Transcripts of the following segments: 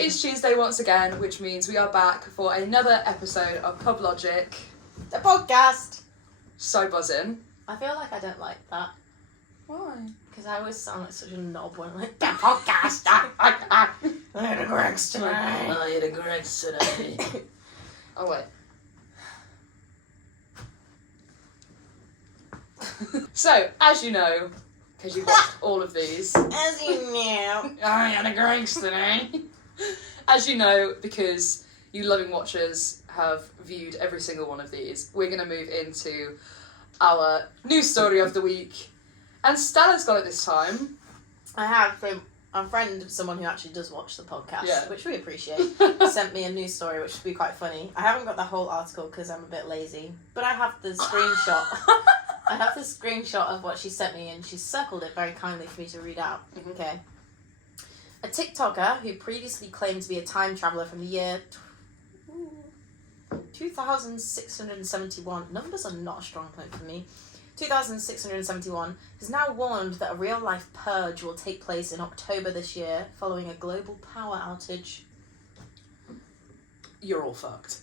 It is Tuesday once again, which means we are back for another episode of Pub Logic. The podcast! So buzzing. I feel like I don't like that. Why? Because I always sound like such a knob when I'm like, the podcast! I had a Greg's today. I had a Greg's today. Oh, wait. So, as you know, because you've watched all of these. As you know. I had a Greg's today. As you know, because you loving watchers have viewed every single one of these, we're going to move into our news story of the week. And Stella's got it this time. I have from a friend, someone who actually does watch the podcast, which we appreciate, sent me a news story which would be quite funny. I haven't got the whole article because I'm a bit lazy, but I have the screenshot. I have the screenshot of what she sent me and she's circled it very kindly for me to read out. Mm-hmm. Okay. A TikToker who previously claimed to be a time traveller from the year 2671. Numbers are not a strong point for me. 2671 has now warned that a real-life purge will take place in October this year following a global power outage. You're all fucked.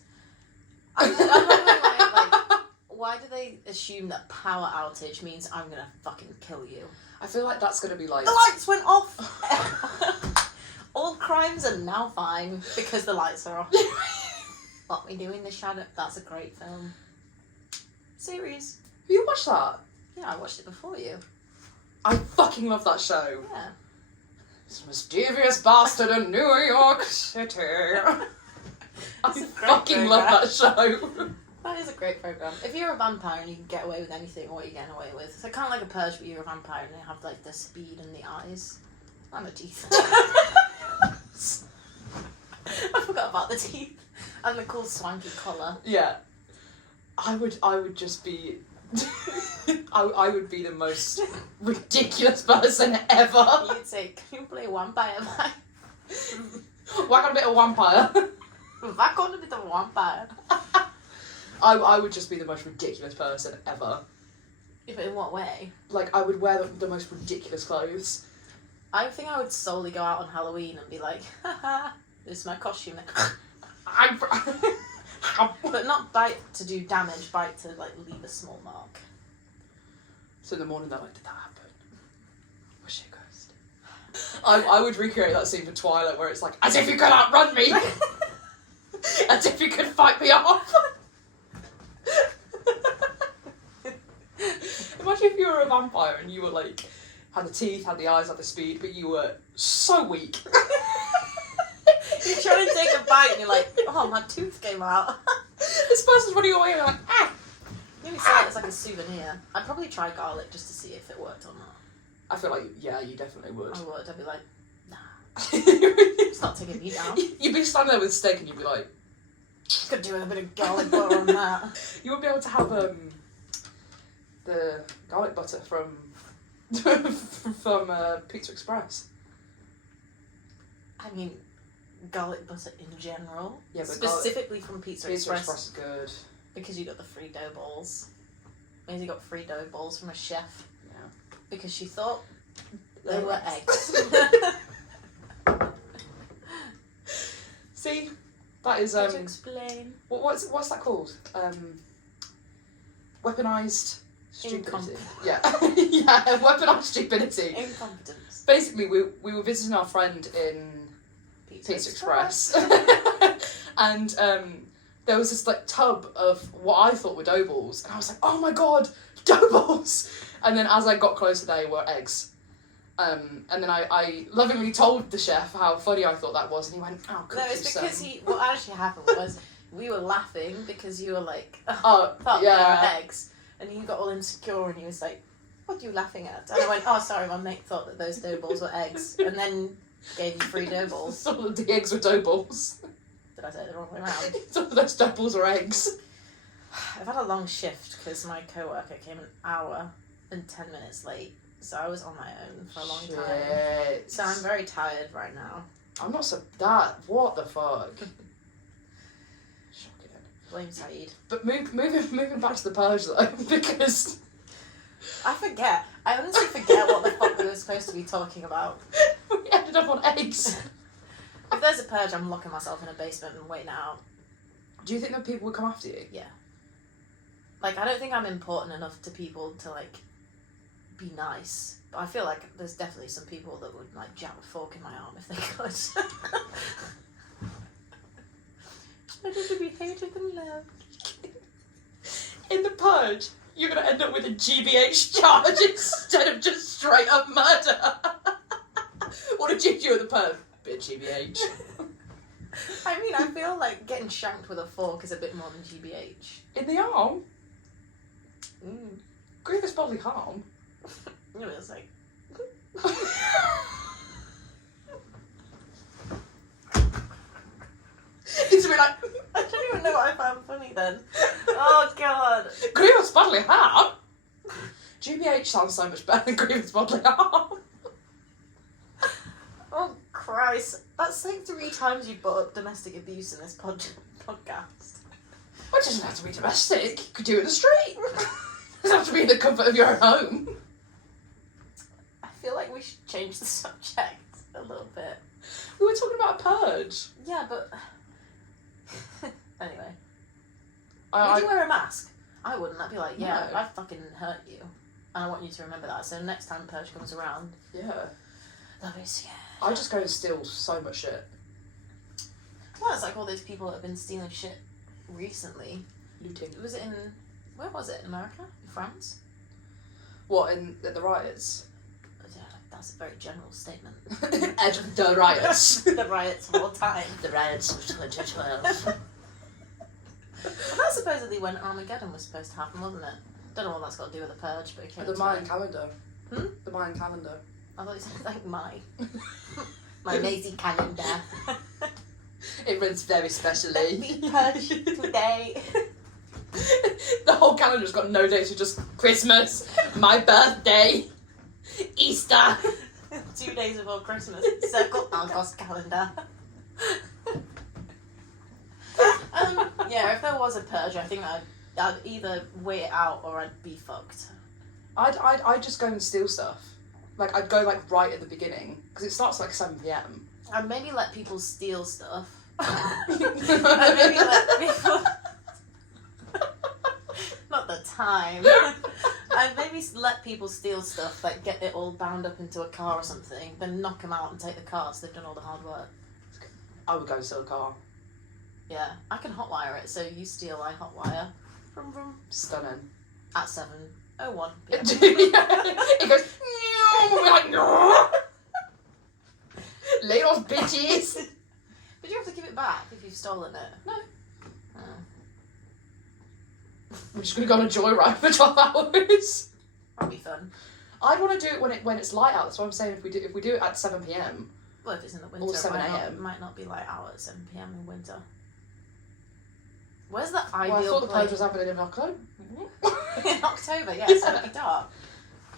Why do they assume that power outage means I'm gonna fucking kill you? I feel like that's gonna be like... The lights went off! All crimes are now fine because the lights are off. What We Do in the Shadow. That's a great film. Series. Have you watched that? Yeah, I watched it before you. I fucking love that show. Yeah. This mischievous bastard in New York City. I fucking love that show. That is a great program. If you're a vampire and you can get away with anything, what are you getting away with? It's kind of like a Purge, but you're a vampire and they have like the speed and the eyes and the teeth. I forgot about the teeth and the cool swanky collar. Yeah, I would just be. I would be the most ridiculous person ever. You'd say, "Can you play vampire, man?" Whack on a bit of vampire. Whack on a bit of vampire. I would just be the most ridiculous person ever. But in what way? Like, I would wear the most ridiculous clothes. I think I would solely go out on Halloween and be like, haha, this is my costume. But not bite to do damage, bite to like leave a small mark. So in the morning they're like, did that happen? Was she a ghost? I would recreate that scene for Twilight where it's like, as if you could outrun me! As if you could fight me off! Imagine if you were a vampire and you were like, had the teeth, had the eyes, had the speed, but you were so weak. You're trying to take a bite and you're like, oh, my tooth came out. This person's running away and you're like, ah! Maybe sell it as like a souvenir. I'd probably try garlic just to see if it worked or not. I feel like, yeah, you definitely would. I would. I'd be like, nah. It's not taking me down. You'd be standing there with a steak and you'd be like... Could do with a bit of garlic butter on that. You would be able to have the garlic butter from Pizza Express. I mean, garlic butter in general. Yeah, but specifically from Pizza Express. Pizza Express is good. Because you got the free dough balls. Maisie got free dough balls from a chef. Yeah. Because she thought they were eggs. See, that is To explain. What's that called? Weaponized stupidity. Yeah, yeah, weaponized stupidity. Incompetence. Basically, we were visiting our friend in Pizza Express, and there was this like tub of what I thought were dough balls, and I was like, oh my god, dough balls! And then as I got closer, they were eggs. And then I lovingly told the chef how funny I thought that was, and he went, oh, no, it's because what actually happened was we were laughing because you were like, oh, fuck, yeah, there are eggs, and you got all insecure and he was like, what are you laughing at? And I went, oh, sorry, my mate thought that those dough balls were eggs, and then gave you free dough balls. Some of the eggs were dough balls. Did I say it the wrong way around? Some of those dough balls were eggs. I've had a long shift because my co-worker came an hour and 10 minutes late, so I was on my own for a long time. So I'm very tired right now. I'm not so... What the fuck? Shocking. Blame Saeed. But moving back to the Purge though, because... I forget. I honestly forget what the fuck we were supposed to be talking about. We ended up on eggs. If there's a purge, I'm locking myself in a basement and waiting it out. Do you think that people would come after you? Yeah. Like, I don't think I'm important enough to people to, like, be nice. But I feel like there's definitely some people that would, like, jam a fork in my arm if they could. I just be hated and loved. In the Purge, you're going to end up with a GBH charge instead of just straight up murder. What did you do in the Purge? Bit GBH. I mean, I feel like getting shanked with a fork is a bit more than GBH. In the arm? Grievous bodily harm. You know, it's like... It's a bit like... I don't even know what I found funny then. Oh, God. Grievous bodily harm? GBH sounds so much better than grievous bodily harm. Oh, Christ. That's like 3 times you brought up domestic abuse in this podcast. Well, it doesn't have to be domestic. You could do it in the street. It doesn't have to be in the comfort of your own home. I feel like we should change the subject a little bit. We were talking about a purge. Yeah, but... Anyway. Would you wear a mask? I wouldn't. I'd be like, yeah, No. I fucking hurt you. And I want you to remember that. So next time Purge comes around... Yeah. They'll be scared. I just go and steal so much shit. Well, it's like all those people that have been stealing shit recently. Looting. Was it in... Where was it? America? In France? What, at the riots? Yeah, that's a very general statement. At the riots. The riots of all time. The riots of 2012. Well, that's supposedly when Armageddon was supposed to happen, wasn't it? Don't know what that's got to do with the Purge, but it came The to Mayan mind. calendar. Hmm? The Mayan calendar. I thought you said like my Maisie calendar. It runs very specially. Happy Purge today. The whole calendar's got no dates, it's just Christmas, my birthday, Easter. 2 days before Christmas. Circle Argos calendar. Yeah, if there was a Purge, I think I'd either wait it out or I'd be fucked. I'd just go and steal stuff. Like, I'd go, like, right at the beginning, because it starts, like, 7 p.m. I'd maybe let people steal stuff. I'd maybe let people... Not the time. I'd maybe let people steal stuff, like, get it all bound up into a car or something, then knock them out and take the car so they've done all the hard work. I would go and steal a car. Yeah, I can hotwire it, so you steal, I hotwire. Vroom vroom. Stunning. At 7:01 p.m. It goes, no, we're like, no. Lay off, bitches. But you have to give it back if you've stolen it. No. Oh. We're just gonna go on a joyride for 12 hours. That'd be fun. I'd want to do it when it's light out. That's what I'm saying. If we do it at 7 p.m. Well, if it's in the winter, Or 7 it a.m. might not be light out at 7 p.m. in winter. Where's the ideal Well, I thought the place? Purge was happening in October. In October, yeah, so it'd be dark.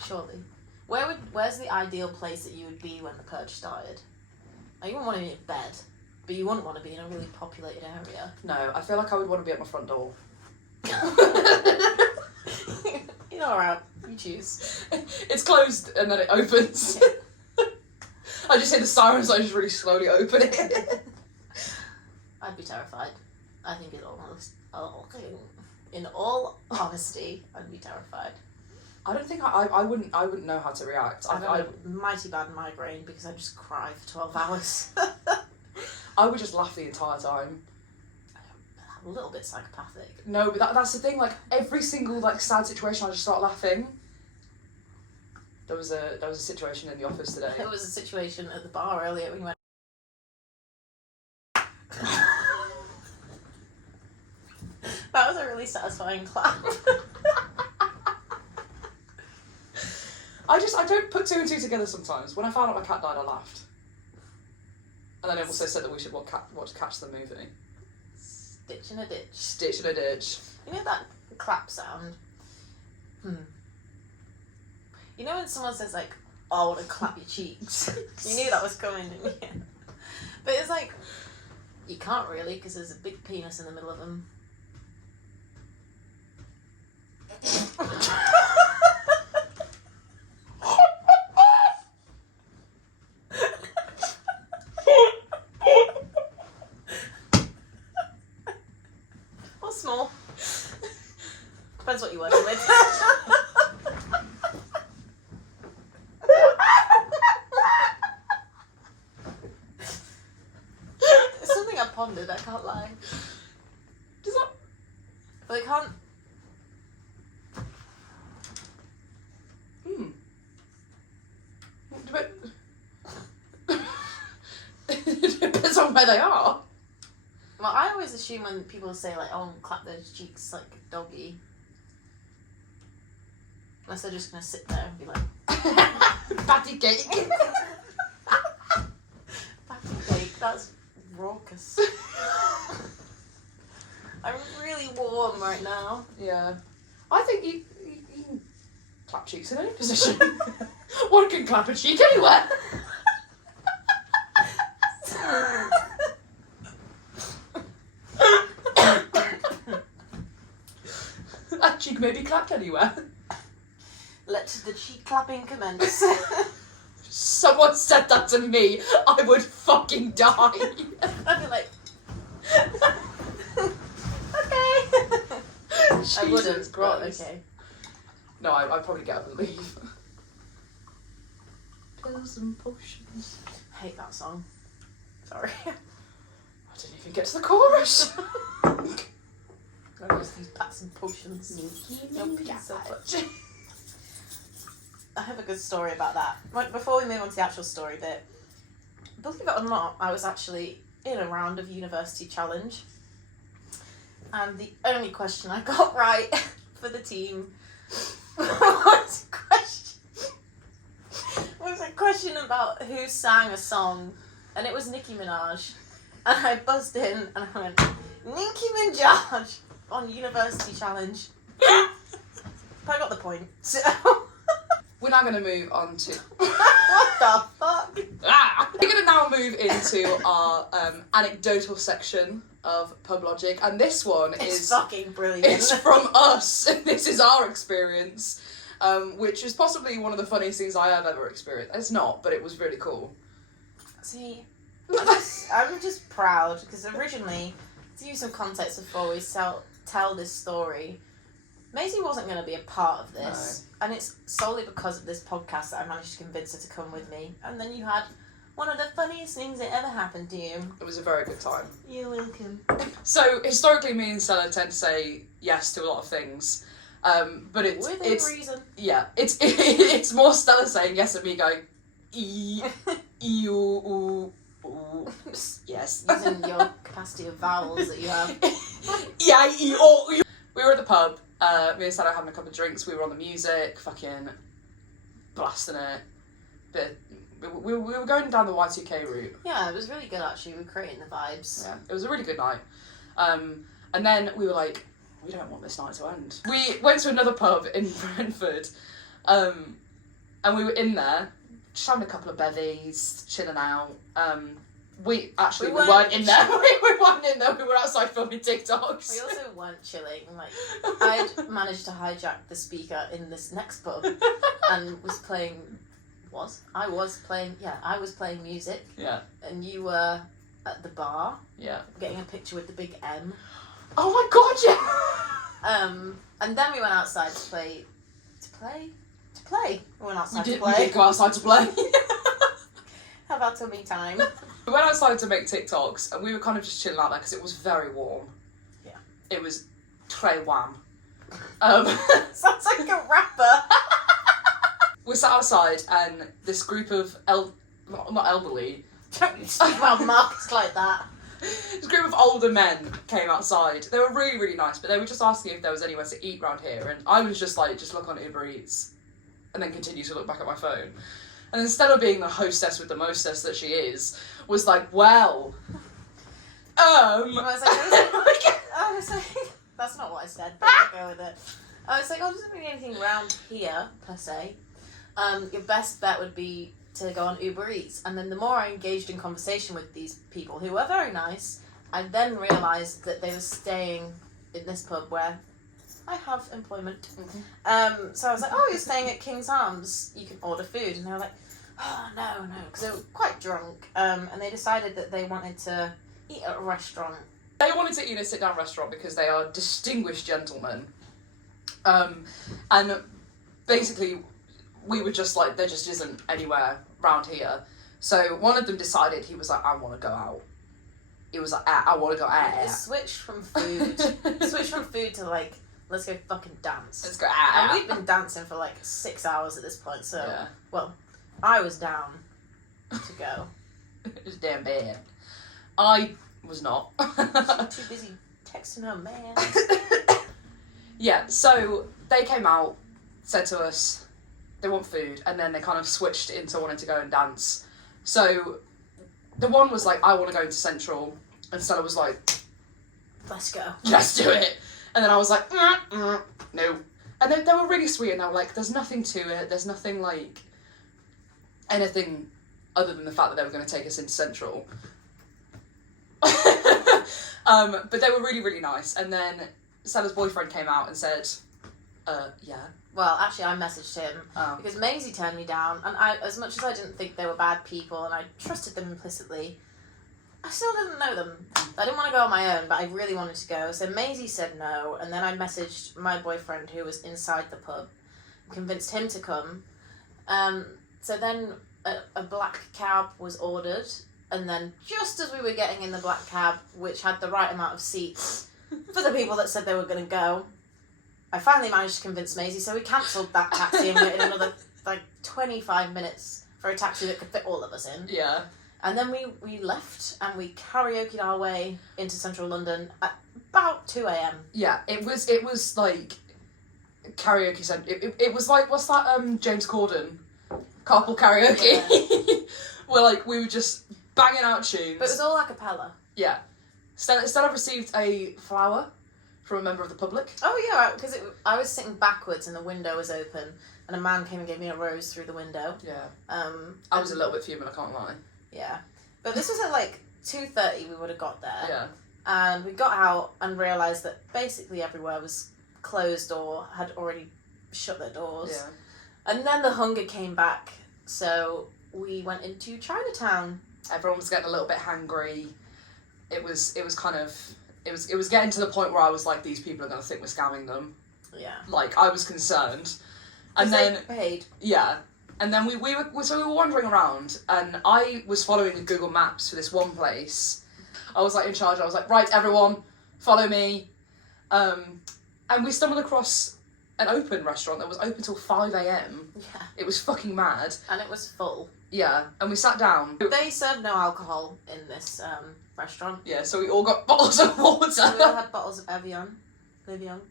Surely. Where's the ideal place that you would be when the Purge started? Like, you wouldn't want to be in bed, but you wouldn't want to be in a really populated area. No, I feel like I would want to be at my front door. You know, alright, you choose. It's closed and then it opens. I just hear the sirens, so I just really slowly open it. I'd be terrified. I think in all honesty, I'd be terrified. I don't think I wouldn't know how to react. I've got a mighty bad migraine because I just cry for 12 hours. I would just laugh the entire time. A little bit psychopathic. No, but that's the thing, like, every single, like, sad situation, I just start laughing. There was a situation in the office today. There was a situation at the bar earlier when we went... That was a really satisfying clap. I don't put 2 and 2 together sometimes. When I found out my cat died, I laughed. And then I also said that we should watch Catch the movie. Stitch in a ditch. Stitch in a ditch. You know that clap sound? You know when someone says like, oh, I want to clap your cheeks? You knew that was coming, didn't you? But it's like, you can't really because there's a big penis in the middle of them. Depends what you're working with. It's something I pondered, I can't lie. Does that... But I can't... It depends on where they are. Well, I always assume when people say, like, oh, clap those cheeks like a doggy. Unless they're just going to sit there and be like... Patty cake. Patty cake, that's raucous. I'm really warm right now. Yeah. I think you can clap cheeks in any position. One can clap a cheek anywhere. That cheek may be clapped anywhere. Let the cheek clapping commence. Someone said that to me, I would fucking die. I'd be like, okay. I wouldn't, but okay. No, I'd probably get up and leave. Pills and potions. I hate that song. Sorry. I didn't even get to the chorus. Those these pats and potions. No pizza. I have a good story about that. But before we move on to the actual story bit, believe it or not, I was actually in a round of university challenge. And the only question I got right for the team was a question about who sang a song. And it was Nicki Minaj. And I buzzed in and I went, Nicki Minaj on university challenge. But I got the point. So we're now going to move on to... What the fuck? We're going to now move into our anecdotal section of Pub Logic, and this one is fucking brilliant. It's from us. This is our experience, which is possibly one of the funniest things I have ever experienced. It's not, but it was really cool. See, I'm just proud, because originally, to give you some context before we tell this story, Maisie wasn't going to be a part of this, and it's solely because of this podcast that I managed to convince her to come with me. And then you had one of the funniest things that ever happened to you. It was a very good time. You're welcome. So, historically, me and Stella tend to say yes to a lot of things, but it's... Within reason. Yeah, it's more Stella saying yes and me going, yes. Using your capacity of vowels that you have. Yeah, we were at the pub. Me and Stella having a couple of drinks. We were on the music, fucking blasting it. But we were going down the Y2K route. Yeah, it was really good actually. We were creating the vibes. Yeah, it was a really good night. And then we were like, we don't want this night to end. We went to another pub in Brentford, and we were in there, just having a couple of bevies, chilling out. We weren't in there. We weren't in there. We were outside filming TikToks. We also weren't chilling. Like, I'd managed to hijack the speaker in this next pub and was playing. I was playing music. Yeah. And you were at the bar. Yeah. Getting a picture with the big M. Oh my god! Yeah. And then we went outside to play. We went outside to play. We did go outside to play. How about tummy time? We went outside to make TikToks, and we were kind of just chilling out there because it was very warm. Yeah. It was très wham. Sounds like a rapper. We sat outside, and this group of not elderly. Don't speak about marks like that. This group of older men came outside. They were really, really nice, but they were just asking if there was anywhere to eat around here, and I was just like, just look on Uber Eats, and then continue to look back at my phone. And instead of being the hostess with the mostess that she is, was like, well, I was like, that's not what I said, but I'll go with it. I was like, oh, there isn't really anything around here, per se. Your best bet would be to go on Uber Eats. And then the more I engaged in conversation with these people, who were very nice, I then realised that they were staying in this pub where I have employment. Mm-hmm. So I was like, oh, you're staying at King's Arms, you can order food. And they were like, oh, no, because they were quite drunk. And they decided that they wanted to eat at a restaurant. They wanted to eat at a sit-down restaurant because they are distinguished gentlemen. And basically, we were just like, there just isn't anywhere around here. So one of them decided, he was like, I want to go out. He was like, I want to go out. Switch from food to like, let's go fucking dance. Let's go out. And we'd been dancing for like 6 hours at this point, so, Yeah. well, I was down to go. It was damn bad. I was not. Too busy texting her man. Yeah, so they came out, said to us they want food, and then they kind of switched into wanting to go and dance. So the one was like, I want to go into Central, and Stella was like, let's go. Let's do it. And then I was like, no. And they were really sweet, and they were like, there's nothing to it, there's nothing like anything other than the fact that they were going to take us into Central. But they were really, really nice. And then Stella's boyfriend came out and said, yeah. Well, actually, I messaged him Oh. because Maisie turned me down, and I, as much as I didn't think they were bad people and I trusted them implicitly, I still didn't know them. I didn't want to go on my own, but I really wanted to go. So Maisie said no, and then I messaged my boyfriend who was inside the pub, convinced him to come. So then a black cab was ordered, and then just as we were getting in the black cab, which had the right amount of seats for the people that said they were going to go, I finally managed to convince Maisie, so we cancelled that taxi and waited another, 25 minutes for a taxi that could fit all of us in. Yeah. And then we left, and we karaoke'd our way into central London at about 2 a.m. Yeah, it was like karaoke centre. It was like, what's that, James Corden? Carpool karaoke. Yeah. Where, like, we were just banging out tunes. But it was all a cappella. Yeah. Stella received a flower from a member of the public. Oh, yeah, because I was sitting backwards and the window was open, and a man came and gave me a rose through the window. Yeah. I was a little bit fuming, I can't lie. Yeah. But this was at, 2:30 we would have got there. Yeah. And we got out and realised that basically everywhere was closed or had already shut their doors. Yeah. And then the hunger came back, so we went into Chinatown. Everyone was getting a little bit hangry. It was getting to the point where I was like, these people are going to think we're scamming them. Yeah. Like, I was concerned. And then, they paid. yeah. And then we were wandering around, and I was following the Google Maps for this one place. I was, in charge. I was like, right, everyone, follow me. And we stumbled across an open restaurant that was open till 5 a.m. Yeah. It was fucking mad. And it was full. Yeah, and we sat down. They served no alcohol in this restaurant. Yeah, so we all got bottles of water. So we all had bottles of Evian. Evian.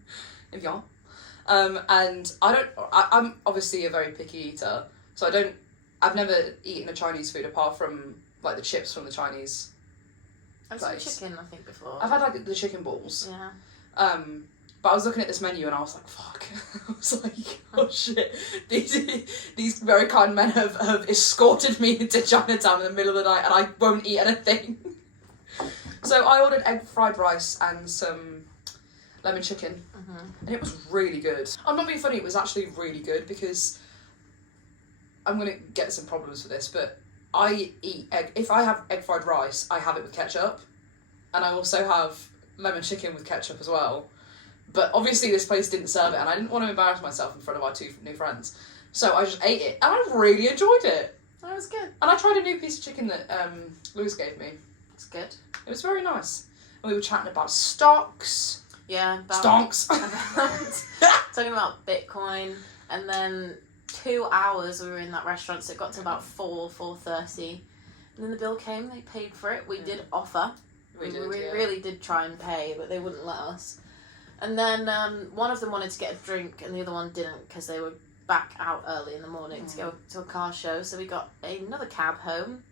And I'm obviously a very picky eater, so I've never eaten a Chinese food apart from, the chips from the Chinese I've had place. chicken, I think, before. I've had, the chicken balls. Yeah. But I was looking at this menu and I was like, fuck. I was like, oh shit. These very kind men have escorted me into Chinatown in the middle of the night and I won't eat anything. So I ordered egg fried rice and some lemon chicken. Mm-hmm. And it was really good. I'm not being funny, it was actually really good because I'm going to get some problems for this, but I eat egg. If I have egg fried rice, I have it with ketchup. And I also have lemon chicken with ketchup as well. But obviously this place didn't serve it and I didn't want to embarrass myself in front of our two new friends. So I just ate it and I really enjoyed it. That was good. And I tried a new piece of chicken that Louis gave me. It's good. It was very nice. And we were chatting about stocks. Yeah. Stonks. Talking about Bitcoin. And then 2 hours we were in that restaurant, so it got to about 4:30. And then the bill came, they paid for it. We did offer. We really did try and pay, but they wouldn't let us. And then one of them wanted to get a drink and the other one didn't because they were back out early in the morning to go to a car show. So we got another cab home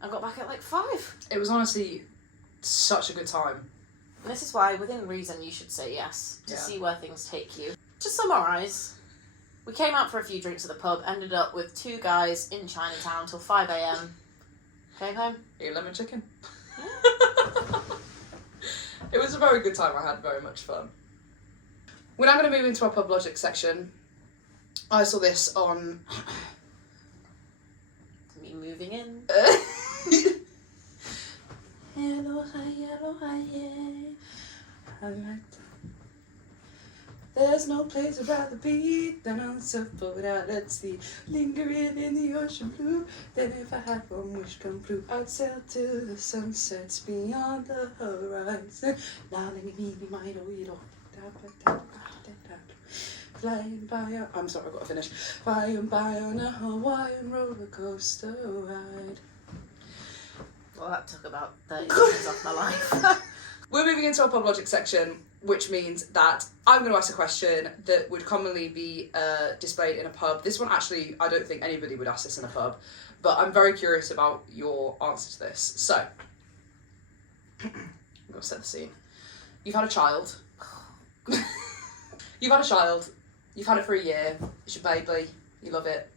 and got back at 5. It was honestly such a good time. And this is why, within reason, you should say yes to see where things take you. To summarise, we came out for a few drinks at the pub, ended up with 2 guys in Chinatown till 5 a.m. Came home. Ate lemon chicken. Yeah. It was a very good time. I had very much fun. We're now going to move into our Pub Logic section. I saw this on... Me moving in. There's no place I'd rather be than on a surfboard out at sea, lingering in the ocean blue. Then if I had one wish come true, I'd sail to the sunsets beyond the horizon. Darling, me my flying by. I'm sorry, I've got to finish. Flying by on a Hawaiian roller coaster ride. Well, that took about 30 seconds off my life. We're moving into our pub logic section, which means that I'm going to ask a question that would commonly be displayed in a pub. This one, actually, I don't think anybody would ask this in a pub, but I'm very curious about your answer to this. So, I'm going to set the scene. You've had a child. You've had a child. You've had it for a year. It's your baby. You love it.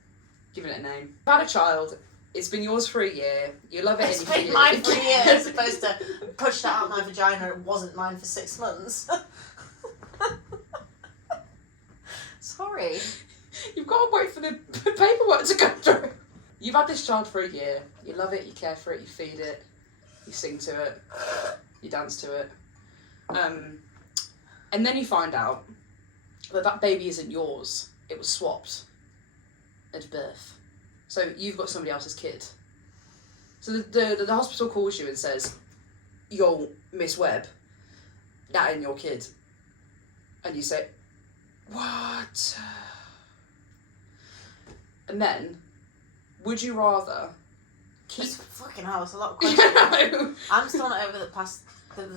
Giving it a name. You've had a child. It's been yours for a year. You love it. It's been mine for a year as opposed to push that out my vagina. It wasn't mine for 6 months. Sorry. You've got to wait for the paperwork to go through. You've had this child for a year. You love it. You care for it. You feed it. You sing to it. You dance to it. And then you find out that baby isn't yours. It was swapped at birth. So you've got somebody else's kid. So the hospital calls you and says, yo, Miss Webb, that ain't your kid. And you say, what? And then, would you rather keep... It's fucking hell, it's a lot of questions. I'm still not over the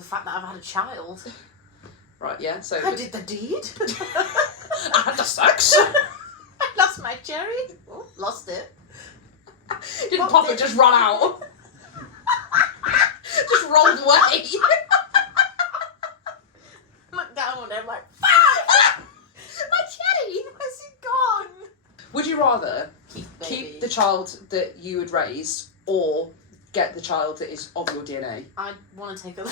fact that I've had a child. Right, yeah, so... I did the deed. I had the sex. I lost my cherry. Oh, lost it. Didn't pop it, just run out. Just rolled away. Look down on him like, fuck! My cherry! Where's it gone? Would you rather keep the child that you had raised or get the child that is of your DNA? I want to take a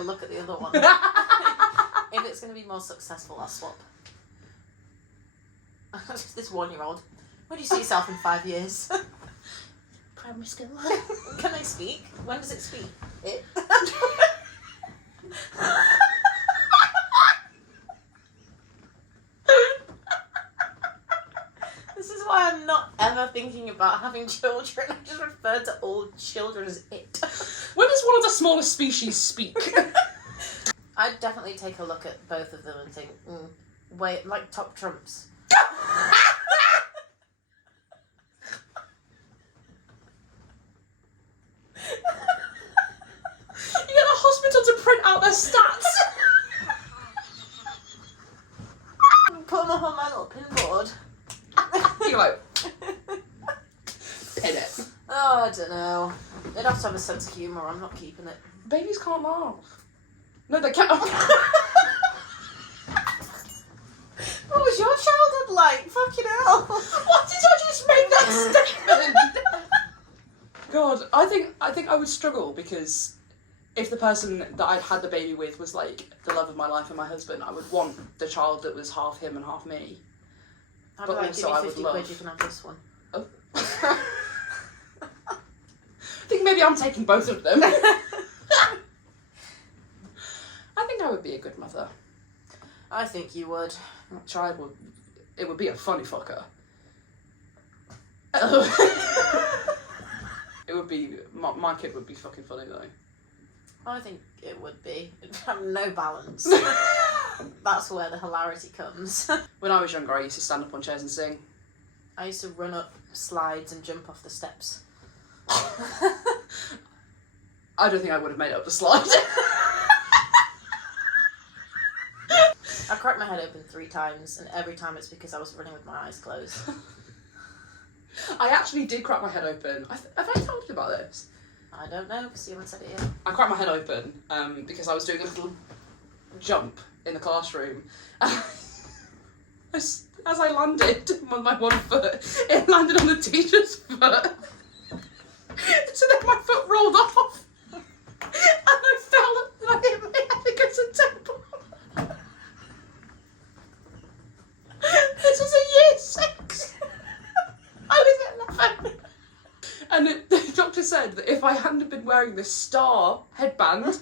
look at the other one. If it's going to be more successful, I'll swap. This 1-year-old. Where do you see yourself in 5 years? Primary school. Can they speak? When does it speak? It? This is why I'm not ever thinking about having children. I just refer to all children as it. When does one of the smallest species speak? I'd definitely take a look at both of them and think, wait, like top trumps. You get the hospital to print out their stats. Put them up on my little pinboard. You're like, pin it. Oh, I don't know. They'd have to have a sense of humour. I'm not keeping it. Babies can't laugh. No, they can't. What was your childhood like? Fucking hell. What did I just make that statement? God, I think I would struggle because if the person that I'd had the baby with was like the love of my life and my husband, I would want the child that was half him and half me. I'd be like, give me 50 quid, you can have this one. Oh. I think maybe I'm taking both of them. I think I would be a good mother. I think you would. That child would... It would be a funny fucker. It would be... My kid would be fucking funny though. I think it would be. It'd have no balance. That's where the hilarity comes. When I was younger, I used to stand up on chairs and sing. I used to run up slides and jump off the steps. I don't think I would have made it up the slide. I cracked my head open 3 times, and every time it's because I was running with my eyes closed. I actually did crack my head open. Have I told you about this? I don't know, because you haven't said it yet. I cracked my head open because I was doing a little jump in the classroom. As I landed on my one foot, it landed on the teacher's foot. So then my foot rolled off. And I fell and I hit my head against a table. This was a year 6. I was 11. And the doctor said that if I hadn't been wearing this star headband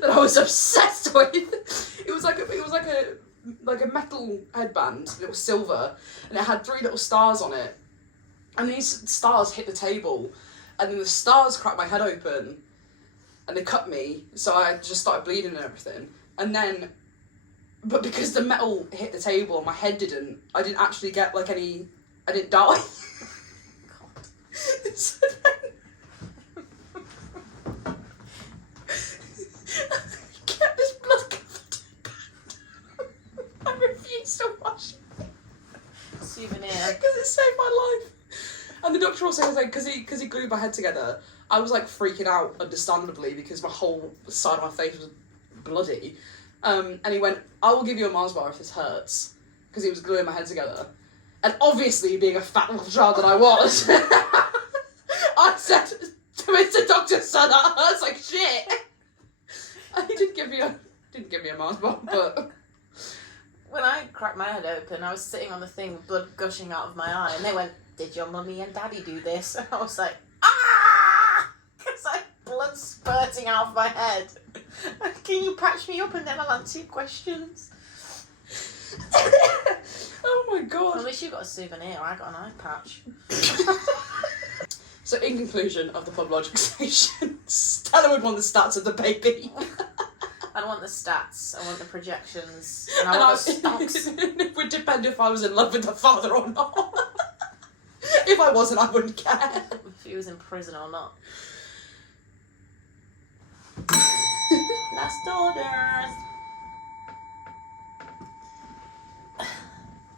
that I was obsessed with, it was like a like a metal headband, and it was silver, and it had 3 little stars on it. And these stars hit the table, and then the stars cracked my head open, and they cut me, so I just started bleeding and everything. And then, but because the metal hit the table and my head didn't, I didn't actually get like any, I didn't die. God. So then, get this blood covered. I refuse to wash it. Souvenir. Because it saved my life. And the doctor also was like, because he glued my head together, I was like freaking out, understandably, because my whole side of my face was bloody. And he went, I will give you a Mars bar if this hurts, because he was gluing my head together. And obviously, being a fat little child that I was, I said to Mr. Doctor, son, that hurts like shit. And he didn't give me a Mars bar, but... When I cracked my head open, I was sitting on the thing with blood gushing out of my eye, and they went, did your mummy and daddy do this? And I was like, ah! Because I had blood spurting out of my head. Can you patch me up and then I'll answer your questions? Oh my god. At least you got a souvenir, I got an eye patch. So in conclusion of the pub logic station, Stella would want the stats of the baby. I don't want the stats, I want the projections, and I want the stocks. It would depend if I was in love with the father or not. If I wasn't, I wouldn't care. If he was in prison or not. Last orders.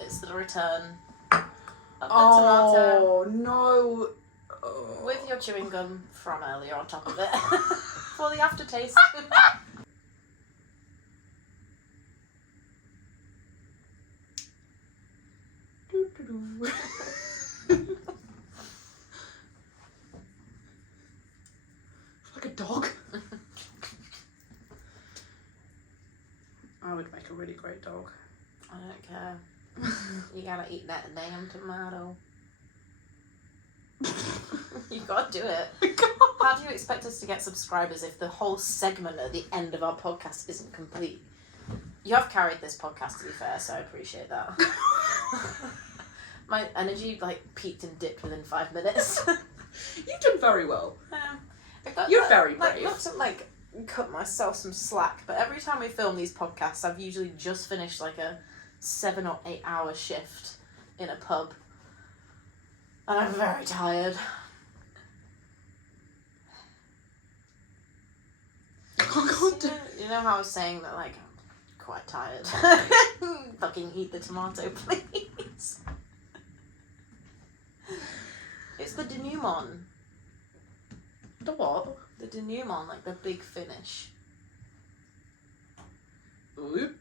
It's the return of the tomato. Oh no. Oh. With your chewing gum from earlier on top of it. For the aftertaste. Like a dog. I would make a really great dog. I don't care. You gotta eat that damn tomato. You gotta do it. How do you expect us to get subscribers if the whole segment at the end of our podcast isn't complete? You have carried this podcast, to be fair, so I appreciate that. My energy peaked and dipped within 5 minutes. You've done very well. Got, You're very brave. Not to cut myself some slack, but every time we film these podcasts, I've usually just finished a 7 or 8 hour shift in a pub, and I'm very tired. Oh god. You know how I was saying that I'm quite tired. Fucking eat the tomato, please. It's the denouement. The what? The denouement, the big finish. Ooh.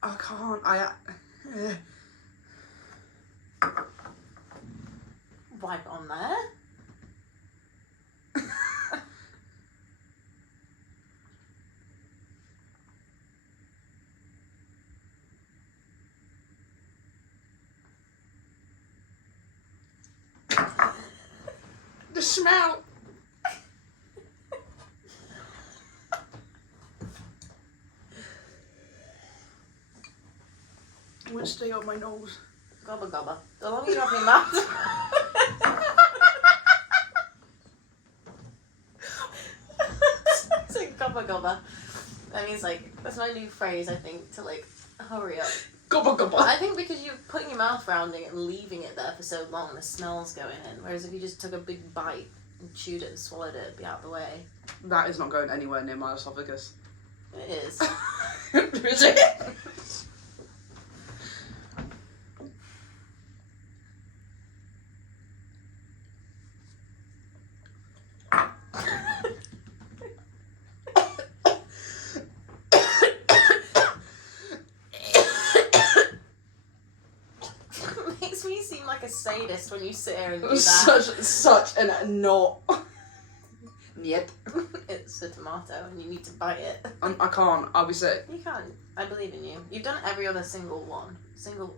I can't. Wipe it on there. The smell. It won't stay on my nose. Gobba gobba. The longer you have your mouth. It's gobba gobba. That means that's my new phrase, I think, to hurry up. Gobba gobba. I think because you're putting your mouth around it and leaving it there for so long, the smell's going in. Whereas if you just took a big bite and chewed it and swallowed it, it'd be out of the way. That is not going anywhere near my esophagus. It is. Is it? Makes me seem like a sadist when you sit here and do that. Such an not. Yep. It's a tomato and you need to bite it. I can't. I'll be sick. You can. I believe in you. You've done every other single one.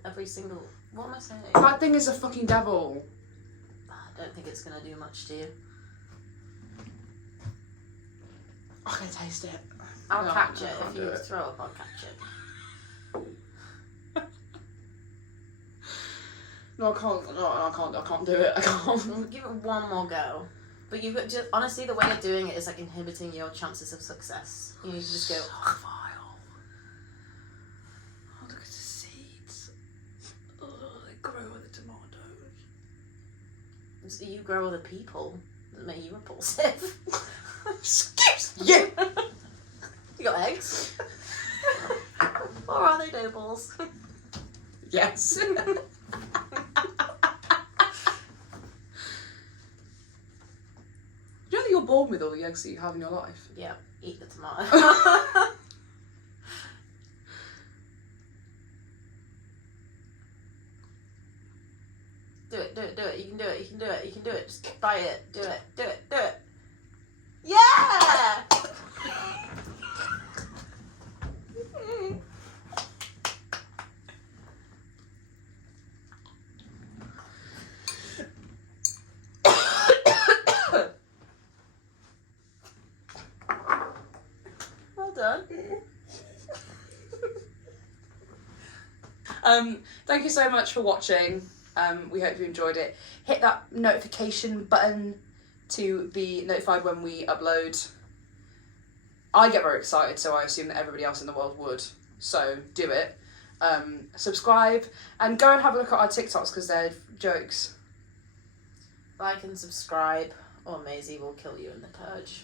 Every single... What am I saying? That thing is a fucking devil. I don't think it's going to do much to you. I'm gonna taste it. I'll No, catch I it. can't If do you it. throw up, I'll catch it. No, I can't. No, I can't do it. I can't. We'll give it one more go. But you've got just honestly, the way you're doing it is like inhibiting your chances of success. You need to just go. So vile. Oh, look at the seeds. Oh, they grow with the tomatoes. So you grow other people that make you repulsive. Excuse you. You got eggs? Or are they dough balls? Yes. Do you know that you're born with all the eggs that you have in your life? Yeah, eat the tomato. Do it. You can do it. Just buy it. Do it. Yeah! Well done. Thank you so much for watching. We hope you enjoyed it. Hit that notification button to be notified when we upload. I get very excited, so I assume that everybody else in the world would. So do it. Subscribe and go and have a look at our TikToks because they're jokes. Like and subscribe, or Maisie will kill you in the purge.